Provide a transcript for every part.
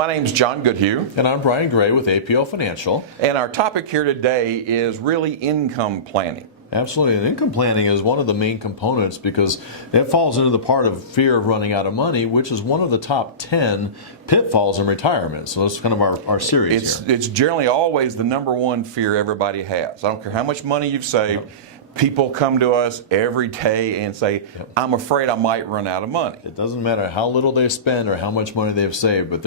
my name's John Goodhue. And I'm Brian Gray with APO Financial. And our topic here today is really income planning. Absolutely. And income planning is one of the main components because it falls into the part of fear of running out of money, which is one of the top 10 pitfalls in retirement. So that's kind of our series here. It's generally always the number one fear everybody has. I don't care how much money you've saved. People come to us every day and say, I'm afraid I might run out of money. It doesn't matter how little they spend or how much money they've saved, but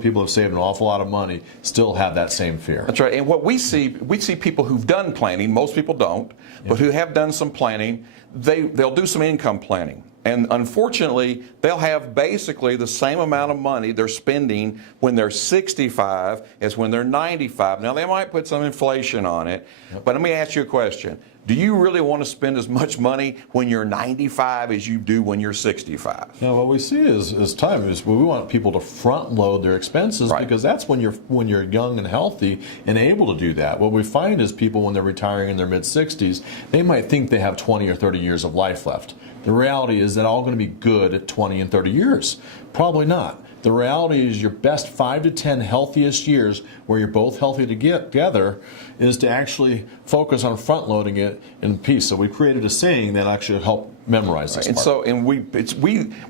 people have saved an awful lot of money, still have that same fear. That's right. And what we see people who've done planning, most people don't, but who have done some planning, they'll do some income planning. And unfortunately, they'll have basically the same amount of money they're spending when they're 65 as when they're 95. Now, they might put some inflation on it, but let me ask you a question. Do you really want to spend as much money when you're 95 as you do when you're 65? Now, what we see is we want people to front load their expenses because that's when you're young and healthy and able to do that. What we find is people when they're retiring in their mid-60s, they might think they have 20 or 30 years of life left. The reality is that all going to be good at 20 and 30 years. Probably not. The reality is your best 5 to 10 healthiest years where you're both healthy together is to actually focus on front loading it in peace. So we created a saying that actually help memorize this part. And we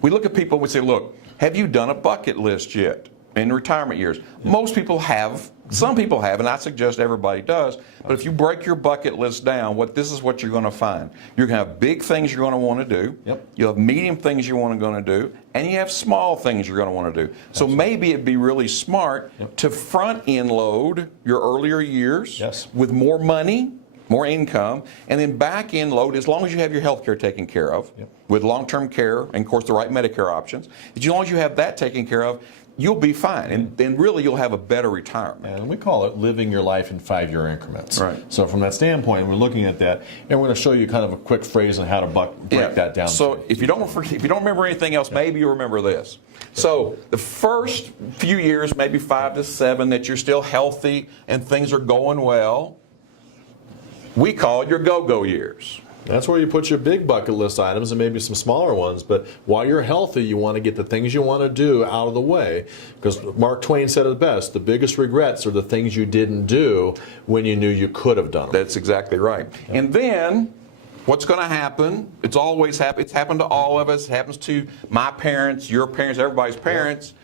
look at people and we say, look, have you done a bucket list yet in retirement years? Most people have. Some people have, and I suggest everybody does. But if you break your bucket list down, this is what you're going to find. You're going to have big things you're going to want to do. You'll have medium things you're going to do, and you have small things you're going to want to do. So maybe it'd be really smart to front end load your earlier years with more money, more income, and then back end load as long as you have your health care taken care of with long-term care and, of course, the right Medicare options. As long as you have that taken care of, you'll be fine, and then really you'll have a better retirement. And we call it living your life in 5-year increments. Right. So from that standpoint, we're looking at that, and we're going to show you kind of a quick phrase on how to break that down. So if you don't remember anything else, maybe you remember this. So the first few years, maybe 5 to 7, that you're still healthy and things are going well, we call it your go-go years. That's where you put your big bucket list items and maybe some smaller ones. But while you're healthy, you want to get the things you want to do out of the way. Because Mark Twain said it best, the biggest regrets are the things you didn't do when you knew you could have done them. That's exactly right. And then what's going to happen, it's always happened, it's happened to all of us, it happens to my parents, your parents, everybody's parents.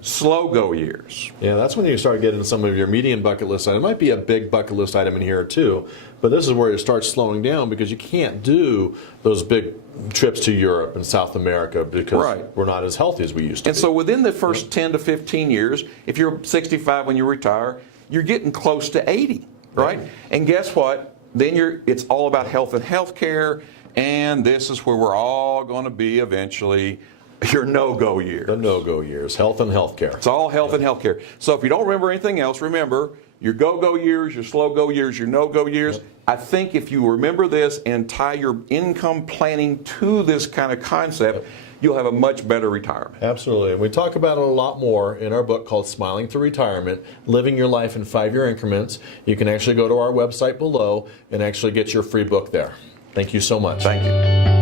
Slow go years. Yeah, that's when you start getting some of your median bucket list items. It might be a big bucket list item in here too, but this is where it starts slowing down because you can't do those big trips to Europe and South America because we're not as healthy as we used to be. And so within the first 10 to 15 years, if you're 65 when you retire, you're getting close to 80, right? And guess what? Then it's all about health and health care, and this is where we're all going to be eventually. Your no-go years. The no-go years, health and health care. It's all health and health care. So if you don't remember anything else, remember your go-go years, your slow-go years, your no-go years. I think if you remember this and tie your income planning to this kind of concept, you'll have a much better retirement. Absolutely. And we talk about it a lot more in our book called Smiling Through Retirement, Living Your Life in 5-Year Increments. You can actually go to our website below and actually get your free book there. Thank you so much. Thank you.